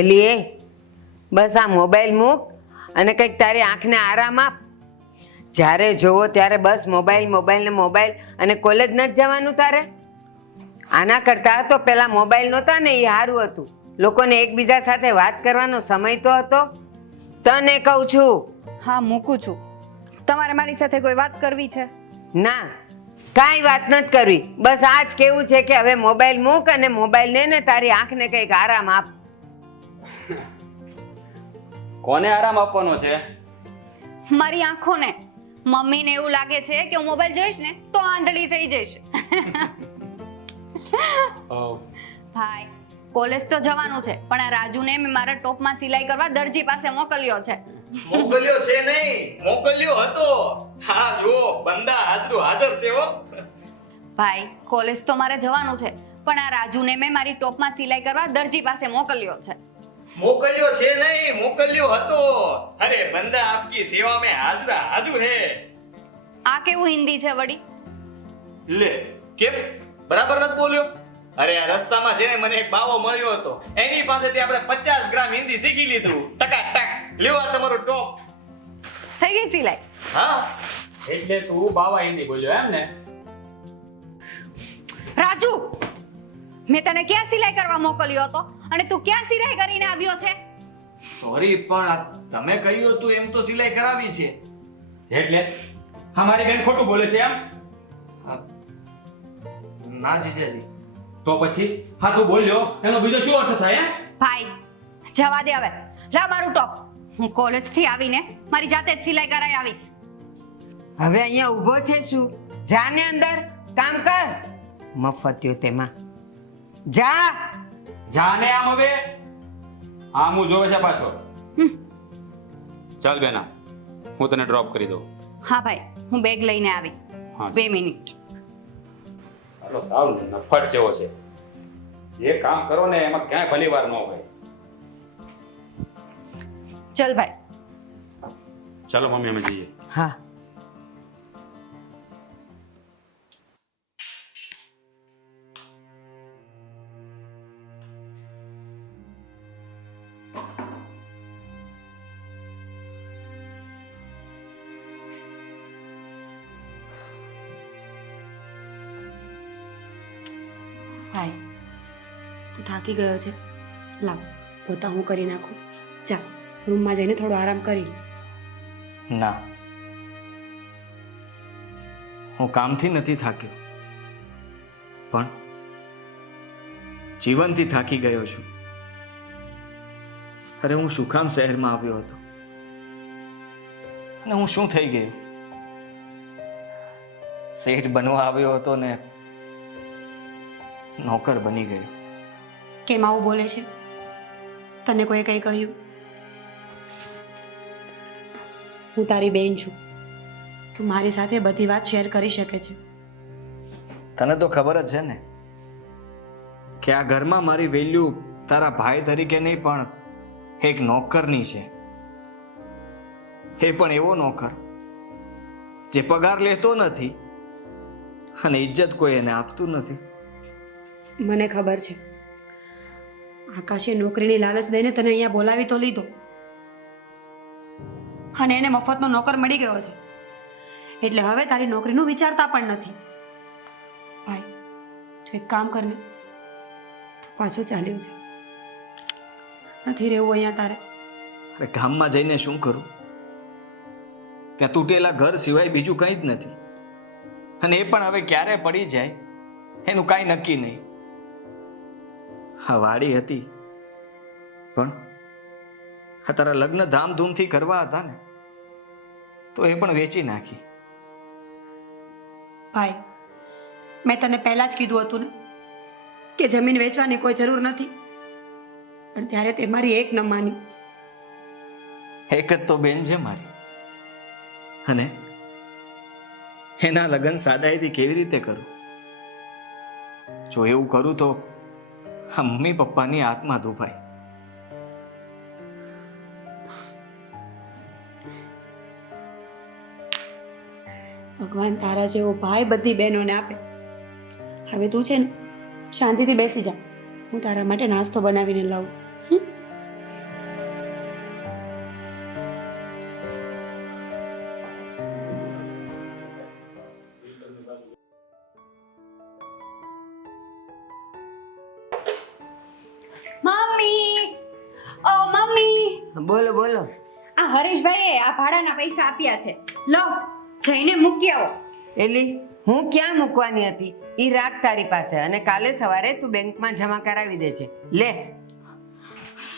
એલી એ બસ આ મોબાઈલ મૂક અને કંઈક તારી આંખને આરામ આપ. જ્યારે જોવો ત્યારે બસ મોબાઈલ મોબાઈલ ને મોબાઈલ, અને કોલેજ નથી જવાનું તારે? આના કરતાં તો પેલા મોબાઈલ નહોતા ને એ સારું હતું. લોકોને એકબીજા સાથે વાત કરવાનો સમય તો હતો. તને કહું છું. હા મૂકું છું. તમારે મારી સાથે કોઈ વાત કરવી છે? ના, કાંઈ વાત નથી કરવી. બસ આ જ કેવું છે કે હવે મોબાઈલ મૂક અને મોબાઈલ ને તારી આંખને કંઈક આરામ આપ. કોને આરામ આપવાનો છે? મારી આંખોને. મમ્મીને એવું લાગે છે કે હું મોબાઈલ જોઈશ ને તો આંધળી થઈ જઈશ. ભાઈ, કોલેજ તો જવાનું છે, પણ આ રાજુને મેં મારા ટોપમાં સિલાઈ કરવા દરજી પાસે મોકલ્યો છે. મોકલ્યો છે નહીં, મોકલ્યો હતો. હા જો, બંદા હાજર છે હો. ભાઈ, કોલેજ તો મારે જવાનું છે, પણ આ રાજુને મેં મારી ટોપમાં સિલાઈ કરવા દરજી પાસે મોકલ્યો છે. મોકલ્યો છે નહીં, મોકલ્યો હતો. અરે બંદા આપકી સેવા में હાજર હે. આ કેવું હિન્દી છે વળી? લે, કેમ બરાબર નથી બોલ્યો? અરે આ રસ્તામાં છે ને મને એક બાવો મળ્યો હતો, એની પાસેથી આપણે 50 ગ્રામ હિન્દી શીખી લીધું. ટકાટક લેવા તમારો ટોપ. થઈ ગઈ સિલાઈ? હા, એટલે તું બાવા હિન્દી બોલ્યો એમ ને? રાજુ, મેં તને ક્યાં સિલાઈ કરવા મોકલ્યો હતો અને તું ક્યાં સિલાઈ કરીને આવ્યો છે? સોરી, પણ તમે કહ્યું હતું એમ તો સિલાઈ કરાવી છે. એટલે હા, મારી બેન ખોટું બોલે છે એમ? ના જીજાજી. તો પછી હા તું બોલ્યો એનો બીજો શું અર્થ થાય? ભાઈ, જવા દે હવે. લા મારું ટોપ. હું કોલેજ થી આવીને મારી જાતે જ સિલાઈ કરાવી આવીશ. હવે અહીંયા ઊભો છે શું? જા ને અંદર કામ કર. મફતિયો તેમાં. જા. જાને આમ હવે આમ હું જોવે છે પાછો. ચાલ બેના, હું તને ડ્રોપ કરી દઉં. હા ભાઈ, હું બેગ લઈને આવી. હા. 2 મિનિટ. હાલો, સાવ નફટ જેવો છે. જે કામ કરો ને એમાં ક્યાંય ભલીવાર ન હોય. ચલ ભાઈ. ચાલો મમ્મી, અમે જઈએ. હા. ભાઈ, તું થાકી ગયો છે? લાવ, પોતા હું કરી નાખું. જા, રૂમમાં જઈને થોડો આરામ કરી લે. ના, હું કામથી નથી થાક્યો, પણ જીવનથી થાકી ગયો છું. અરે હું શું કામ શહેરમાં આવ્યો હતો અને હું શું થઈ ગયું? શેઠ બનવા આવ્યો હતો ને નોકર બની ગયો. કેમ આવું બોલે છે? તને કોઈ કંઈ કહ્યું? હું તારી બેન છું. તું મારી સાથે બધી વાત શેર કરી શકે છે. તને તો ખબર જ છે ને કે આ ઘરમાં મારી વેલ્યુ તારા ભાઈ તરીકે નહીં પણ એક નોકરની છે. એ પણ એવો નોકર જે પગાર લેતો નથી અને ઇજ્જત કોઈ એને આપતું નથી. મને ખબર છે. આકાશે નોકરીની લાલચ દઈને તને અહીંયા બોલાવી તો લીધો, અને એને મફતનો નોકર મળી ગયો છે, એટલે હવે તારી નોકરીનું વિચારતા પણ નથી. ભાઈ, તું એક કામ કરને, તું પાછો ચાલ્યો છે. નથી રહેવું અહીંયા તારે. અરે ગામમાં જઈને શું કરું? ત્યાં તૂટેલા ઘર સિવાય બીજું કંઈ જ નથી, અને એ પણ હવે ક્યારે પડી જાય એનું કાંઈ નક્કી નહીં. હા, વાડી હતી, પણ આ તારા લગ્ન ધામધૂમથી કરવા હતા ને તો એ પણ વેચી નાખી. ભાઈ, મેં તને પહેલા જ કીધું હતું ને કે જમીન વેચવાની કોઈ જરૂર નથી, પણ ત્યારે તે મારી એક ન માની. એક જ તો બેન છે મારી, અને એના લગ્ન સાદાઈથી કેવી રીતે કરું? જો એવું કરું તો આ મમ્મી પપ્પાની આત્મા દુભાય. ભગવાન તારા જેવો ભાઈ બધી બહેનોને આપે. હવે તું છે ને શાંતિથી બેસી જા, હું તારા માટે નાસ્તો બનાવીને લાવું. બોલો બોલો. આ હરેશભાઈએ આ ભાડાના પૈસા આપ્યા છે, લો જઈને મૂકી આવો. એલી હું ક્યાં મૂકવાની હતી? ઈ રાખ તારી પાસે, અને કાલે સવારે તું બેંકમાં જમા કરાવી દેજે. લે.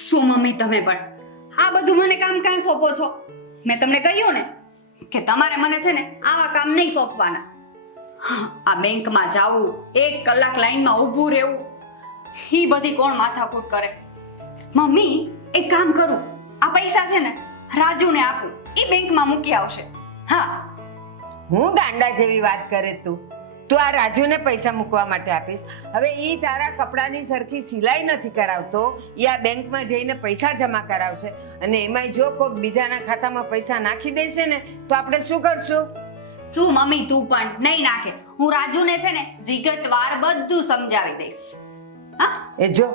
શું મમ્મી તમે પણ આ બધું મને કામ કાં સોંપો છો? મેં તમને કહ્યું ને કે તમારે મને છે ને આવા કામ નહીં સોંપવાના. આ બેંકમાં જાવું, 1 કલાક લાઈનમાં ઊભું રહેવું, ઈ બધી કોણ માથાકૂટ કરે? મમ્મી એક કામ કરું, આ પૈસા છે ને રાજુને આપું, એ બેંકમાં મૂકી આવશે. હા. હું ગાંડા જેવી વાત કરે તું આ રાજુને પૈસા મૂકવા માટે આપીશ? હવે ઈ તારા કપડાની સરખી સિલાઈ નથી કરાવતો, ઈ આ બેંકમાં જઈને પૈસા જમા કરાવશે, અને એમાંય જો કોઈક બીજાના ખાતામાં પૈસા નાખી દેશે ને તો આપણે શું કરશું? શું મમ્મી તું પણ નહીં નાખે, હું રાજુને છે ને વિગતવાર બધું સમજાવી દઈશ. હા એ જો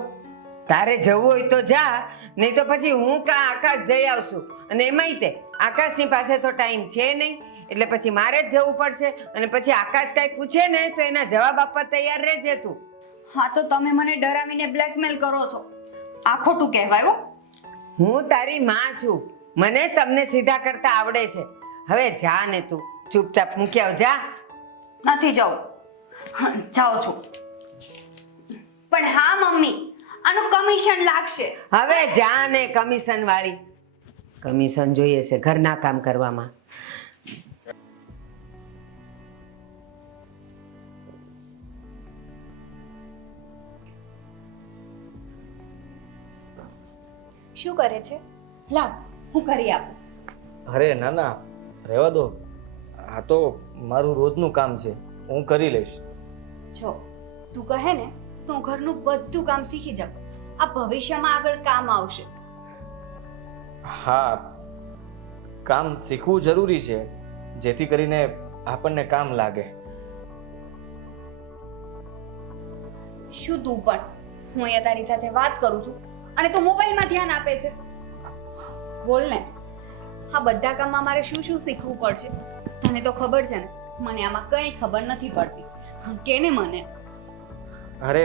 તારે જવું હોય તો જા, નહીં તો પછી હું કા આકાશ જઈ આવશું, અને એમાંય તે આકાશની પાસે તો ટાઈમ છે નહીં, એટલે પછી મારે જ જવું પડશે, અને પછી આકાશ કાંઈ પૂછે ને તો એના જવાબ આપવા તૈયાર રહેજે તું. હા તો તમે મને ડરાવીને બ્લેકમેલ કરો છો, આ ખોટું કહેવાય હો. હું તારી માં છું, મને તમને સીધા કરતા આવડે છે. હવે જા ને તું ચૂપચાપ મૂકી આવ, જા. નથી જવું. જાઉં છું. પણ હા મમ્મી, આનું કમિશન લાગશે. હવે જા ને, કમિશન વાળી. કમિશન જોઈએ છે ઘરના કામ કરવામાં. શું કરે છે? લાવ હું કરી આપું. અરે ના ના, રહેવા દો. આ તો મારું રોજનું કામ છે, હું કરી લઈશ. જો તું કહે ને તો હું ઘરનું બધું કામ શીખી જાઉં, આ ભવિષ્યમાં આગળ કામ આવશે. હા, કામ શીખવું જરૂરી છે, જેથી કરીને આપણને કામ લાગે. શું તું પણ, હું અહીંયા તારી સાથે વાત કરું છું અને તું મોબાઈલમાં ધ્યાન આપે છે? બોલ ને, આ બધા કામમાં મારે શું શું શીખવું પડશે? તને તો ખબર છે ને, મને આમાં કંઈ ખબર નથી પડતી. કે ને મને. અરે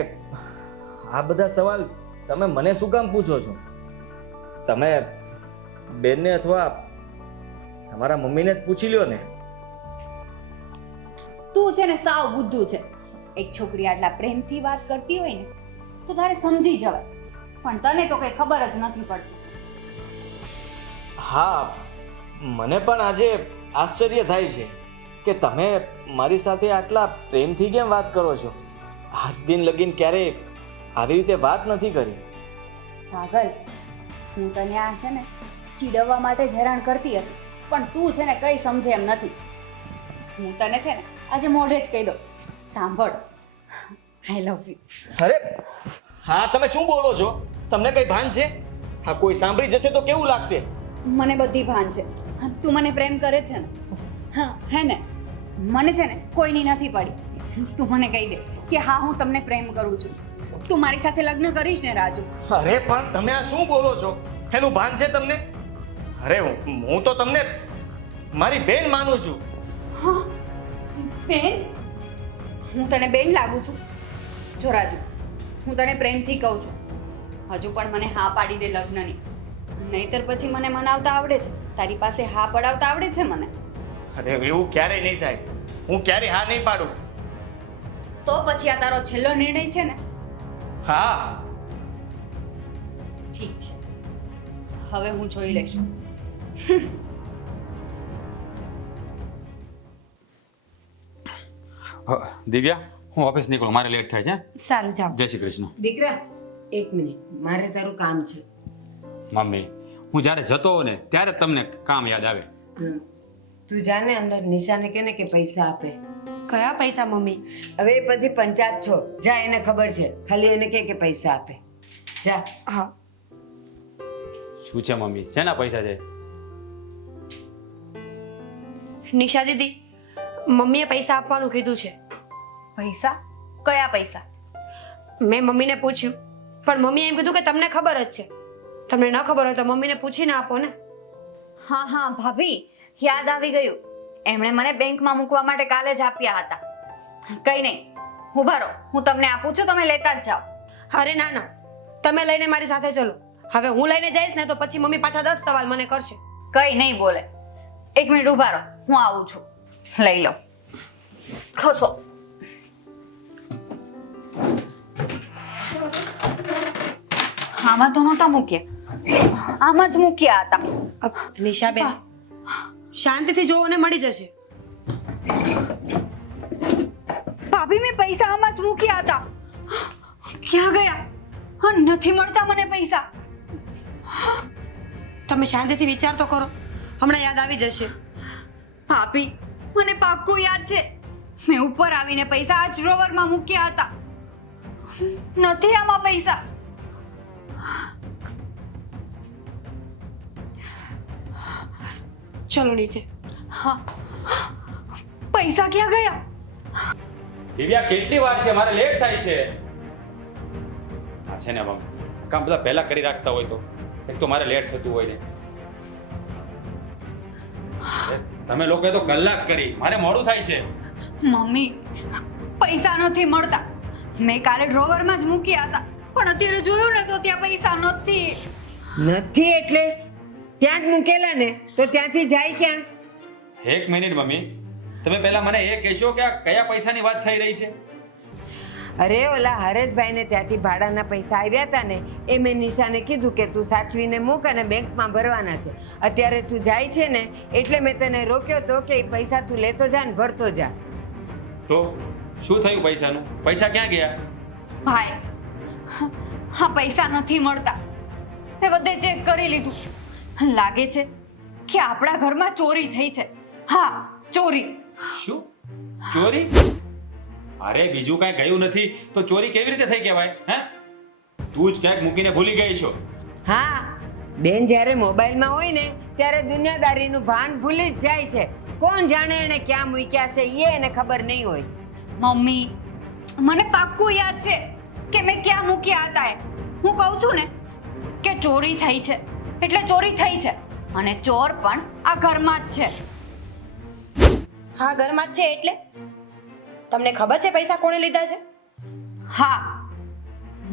આ બધા સવાલ તમે મને શું કામ પૂછો છો? તમે બેનને અથવા તમારા મમ્મીને જ પૂછી લ્યો ને. તું છે ને સાવ બુદ્ધુ છે. એક છોકરી આટલા પ્રેમથી વાત કરતી હોય ને તો તારે સમજી જવાય, પણ તને તો કઈ ખબર જ નથી પડતી. હા, મને પણ આજે આશ્ચર્ય થાય છે કે તમે મારી સાથે આટલા પ્રેમથી કેમ વાત કરો છો. આજ દિન લગીન ક્યારેય આવી રીતે વાત નથી કરી. પાગલ, હું તને આ છે ને ચીડવવા માટે જ હેરાન કરતી હતી, પણ તું છે ને કઈ સમજે એમ નથી. હું તને છે ને આજે મોઢે જ કહી દઉં, સાંભળ, આઈ લવ યુ. અરે હા, તમે શું બોલો છો? તમને કઈ ભાન છે? હા, કોઈ સાંભળી જશે તો કેવું લાગશે? મને બધી ભાન છે. તું મને પ્રેમ કરે છે ને? હા હે ને? મને છે ને કોઈની નથી પડી. તું મને કહી દે કે હા, હું તમને પ્રેમ કરું છું. તું મારી સાથે લગ્ન કરીશ ને રાજુ? અરે પણ તમે આ શું બોલો છો? એનું ભાન છે તમને? અરે હું તો તમને મારી બેન માનું છું. હા બેન? હું તને બેન લાગુ છું? જો રાજુ, હું તને પ્રેમથી કહું છું, હજુ પણ મને હા પાડી દે લગ્નની, નહીતર પછી મને મનાવતા આવડે છે, તારી પાસે હા પડાવતા આવડે છે મને. અરે એવું ક્યારેય નહીં થાય, હું ક્યારેય હા નહીં પાડું. તો પછી આ તારો છેલ્લો નિર્ણય છે ને? હા. ઠીક છે, હવે હું જોઈ લઈશ. દિવ્યા, હું ઓફિસ નીકળું, મારે લેટ થાય છે. સારું જાઓ. જય શ્રી કૃષ્ણ. દીકરા, એક મિનિટ, મારે તારું કામ છે. મમ્મી, હું જ્યારે જતો હોઉં ને ત્યારે જ તમને કામ યાદ આવે. તું જાને અંદર, નિશાને કે ને કે પૈસા આપે. કયા પૈસા મમ્મી? હવે એ બધી પંચાયત છોડ, જા, એને ખબર છે, ખાલી એને કે પૈસા આપે. જા. હા. શું છે મમ્મી, શેના પૈસા છે? નિશા દીદી, મમ્મીએ પૈસા આપવાનું કીધું છે. પૈસા? કયા પૈસા? મેં મમ્મીને પૂછ્યું, પણ મમ્મીએ એમ કીધું કે તમને ખબર જ છે, તમને ન ખબર હોય તો મમ્મીને પૂછીને આપો ને. હા હા ભાભી, યાદ આવી ગયું. એમણે મને બેંકમાં મૂકવા માટે કાલે જ આપ્યા હતા. કઈ નહીં, ઉભા રહો, હું તમને આપું છું, તમે લેતા જ જાઓ. અરે ના ના, તમે લઈને મારી સાથે ચલો. હવે હું લઈને જઈશ ને તો પછી મમ્મી પાછા 10 સવાલ મને કરશે. કઈ નહીં બોલે. 1 મિનિટ ઊભા રહો, હું આવું છું. લઈ લો, ખસો. આમાં તો નહોતા મૂક્યા, આમાં જ મૂક્યા હતા. નિશાબેન, શાંતિથી જોવો ને મળી જશે. ભાભી, મેં પૈસા આમાં જ મૂક્યા હતા. ક્યાં ગયા? હા, નથી મળતા મને પૈસા. તમે શાંતિથી વિચાર તો કરો, હમણાં યાદ આવી જશે. ભાભી, મને પાક્કું યાદ છે. મેં ઉપર આવીને પૈસા આ ડ્રોવરમાં મૂક્યા હતા. નથી આમાં પૈસા. ચલો નીચે. હા, પૈસા ક્યાં ગયા? દિવ્યા કેટલી વાર છે, મારે લેટ થાય છે. હા છે ને મમ્મી, કામ બધા પહેલા કરી રાખતા હોય તો એક તો મારે લેટ થતું હોય ને. અરે, તમે લોકોએ તો કલાક કરી, મારે મોડું થાય છે. મમ્મી, પૈસા નથી મળતા. મેં કાલે ડ્રોવરમાં જ મૂક્યા હતા, પણ અત્યારે જોયું ને તો ત્યાં પૈસા નથી. નથી એટલે ત્યાં જ મૂકેલા ને, તો ત્યાંથી જાય ક્યાં? એક મિનિટ મમ્મી, તમે પહેલા મને એ કહેશો કે આ કયા પૈસાની વાત થઈ રહી છે? અરે ઓલા હરેશભાઈને ત્યાંથી ભાડાના પૈસા આવ્યા હતા ને, એ મેં નિશાને કીધું કે તું સાચવીને મૂક અને બેંકમાં ભરવાના છે. અત્યારે તું જાય છે ને એટલે મેં તને રોક્યો તો કે એ પૈસા તું લેતો જા ને ભરતો જા. તો શું થયું પૈસાનું? પૈસા ક્યાં ગયા? ભાઈ, હા, પૈસા નથી મળતા. મેં બધે ચેક કરી લીધું. લાગે છે કે આપણા ઘરમાં ચોરી થઈ છે. હા, ચોરી. શું? ચોરી? અરે બીજું કાંઈ ગયું નથી તો ચોરી કેવી રીતે થઈ કહેવાય? હે, તું જ ક્યાંક મૂકીને ભૂલી ગઈ છો. હા, બેન જ્યારે મોબાઈલમાં હોય ને ત્યારે દુનિયાદારીનું ભાન ભૂલી જ જાય છે. કોણ જાણે એને ક્યાં મૂક્યા છે એ એને ખબર નહીં હોય. મમ્મી, મને પાક્કું યાદ છે કે મેં ક્યાં મૂક્યા હતા. હું કહું છું ને કે ચોરી થઈ છે એટલે ચોરી થઈ છે, અને ચોર પણ આ ઘરમાં જ છે. હા, ઘરમાં જ છે એટલે તમને ખબર છે પૈસા કોણે લીધા છે? હા,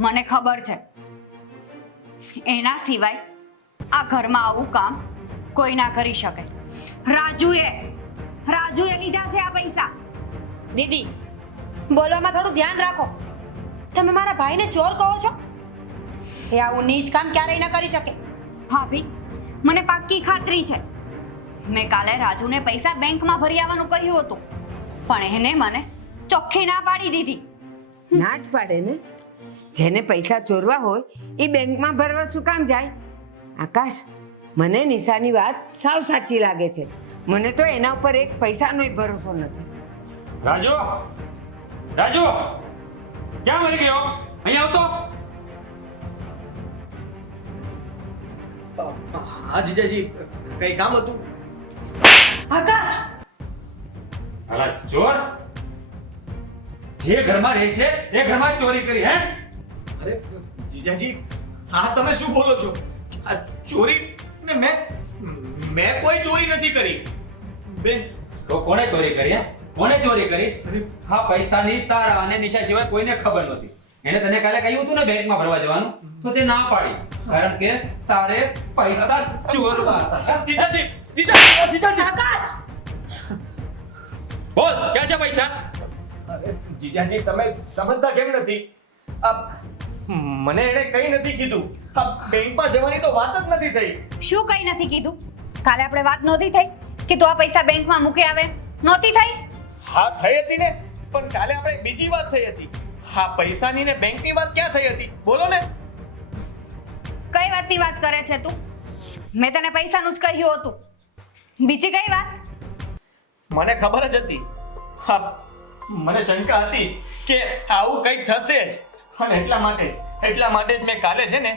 મને ખબર છે. એના સિવાય આ ઘરમાં આવું કામ કોઈ ના કરી શકે. રાજુએ લીધા છે આ પૈસા. દીદી, બોલવામાં થોડું ધ્યાન રાખો. તમે મારા ભાઈને ચોર કહો છો? એ આવું નીચ કામ ક્યારેય ન કરી શકે. ભાભી, મને પાક્કી ખાતરી છે. મેં કાલે રાજુને પૈસા બેંકમાં ભરી આવવાનું કહ્યું હતું, પણ એને મને ચોખ્ખી ના પાડી દીધી. ના જ પાડે ને. જેને પૈસા ચોરવા હોય એ બેંકમાં ભરવા શું કામ જાય? આકાશ, મને નિશાની વાત સાવ સાચી લાગે છે. મને તો એના ઉપર એક પૈસાનોય ભરોસો નથી. રાજુ, રાજુ, ક્યાં મરી ગયો? અહીંયા આવતો. હા જીજાજી, કઈ કામ હતું? આકાશ, સાલા ચોર! જે ઘરમાં રહે છે એ ઘરમાં ચોરી કરી. હે, અરે જીજાજી, હા તમે શું બોલો છો? આ ચોરી ને મેં કોઈ ચોરી નથી કરી. બેન, તો કોણે ચોરી કરી? હે, કોણે ચોરી કરી? હા, પૈસાની તારા અને નિશા સિવાય કોઈને ખબર નહોતી. એને તને કાલે કહ્યું હતું ને બેંકમાં ભરવા જવાનું, તો તે ના પાડી, કારણ કે તારે પૈસા ચોરવા હતા. જીજાજી, જીજાજી, જીજાજી. બોલ, ક્યાં છે પૈસા? અરે જીજાજી, તમે સમજતા કેમ નથી? આ મને એને કઈ નથી કીધું. આ બેંકમાં જવાની તો વાત જ નથી થઈ. શું કઈ નથી કીધું? કાલે આપણે વાત નહોતી થઈ કે તું આ પૈસા બેંકમાં મૂકી આવે? નહોતી થઈ? હા, થઈ હતી ને, પણ કાલે આપણે બીજી વાત થઈ હતી. હા, પૈસાની ને બેંકની વાત ક્યાં થઈ હતી? બોલો ને. કઈ વાતની વાત કરે છે તું? મેં તને પૈસાનું જ કહ્યું હતું. બીજી કઈ વાત? મને ખબર જ હતી. હા, મને શંકા હતી કે આવું કંઈક થશે જ. અને એટલા માટે જ મેં કાલે છે ને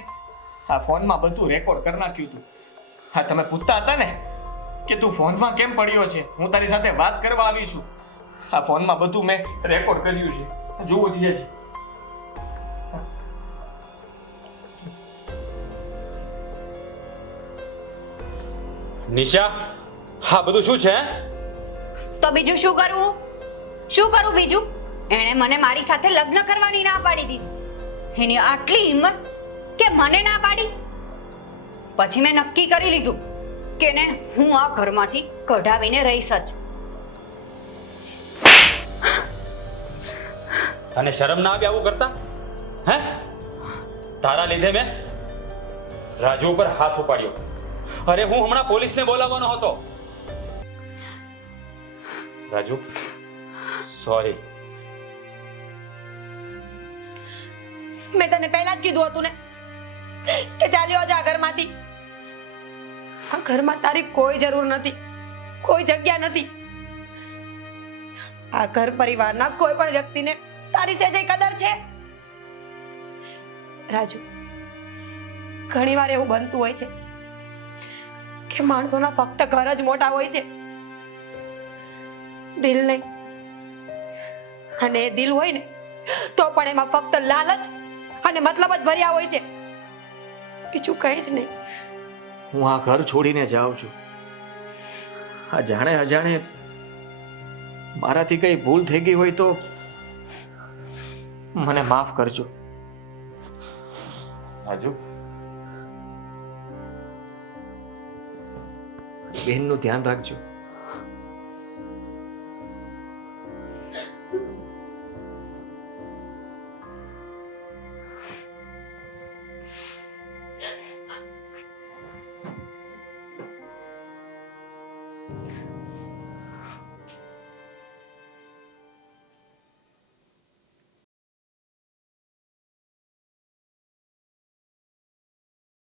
આ ફોનમાં બધું રેકોર્ડ કરી નાખ્યું હતું. હા, તમે પૂછતા હતા ને કે તું ફોનમાં કેમ પડ્યો છે, હું તારી સાથે વાત કરવા આવી છું. આ ફોનમાં બધું મેં રેકોર્ડ કર્યું છે. જુઓ જીજાજી. નિશા, હા બધું શું છે? તો બીજું શું કરવું? શું કરું બીજું? એણે મને મારી સાથે લગ્ન કરવાની ના પાડી દીધી. એની આટલી હિંમત કે મને ના પાડી. પછી મેં નક્કી કરી લીધું કે ને હું આ ઘરમાંથી કઢાવીને રહીશ જ. તને શરમ ના આવે આવું કરતા? હે? તારા લીધે મેં રાજુ ઉપર હાથ ઉપાડ્યો. અરે હું હમણાં પોલીસને બોલાવવાનો હતો. રાજુ, સોરી. મેં તને પહેલા જ કીધું હતું ને કે ચાલ્યો જા ઘરમાંથી. આ ઘરમાં તારી કોઈ જરૂર નથી, કોઈ જગ્યા નથી. આ ઘર પરિવારના કોઈ પણ વ્યક્તિને તારી સહેજે કદર છે? રાજુ, ઘણીવાર એવું બનતું હોય છે કે માણસોના ફક્ત ઘર જ મોટા હોય છે, દિલ નહીં. અને એ દિલ હોય ને તો પણ એમાં ફક્ત લાલચ અને મતલબ જ ભર્યા હોય છે, બીજું કંઈ જ નહીં. હું આ ઘર છોડીને જાઉં છું. આ જાણે અજાણે મારાથી કઈ ભૂલ થઈ ગઈ હોય તો મને માફ કરજો. રાજુ, બહેનનું ધ્યાન રાખજો.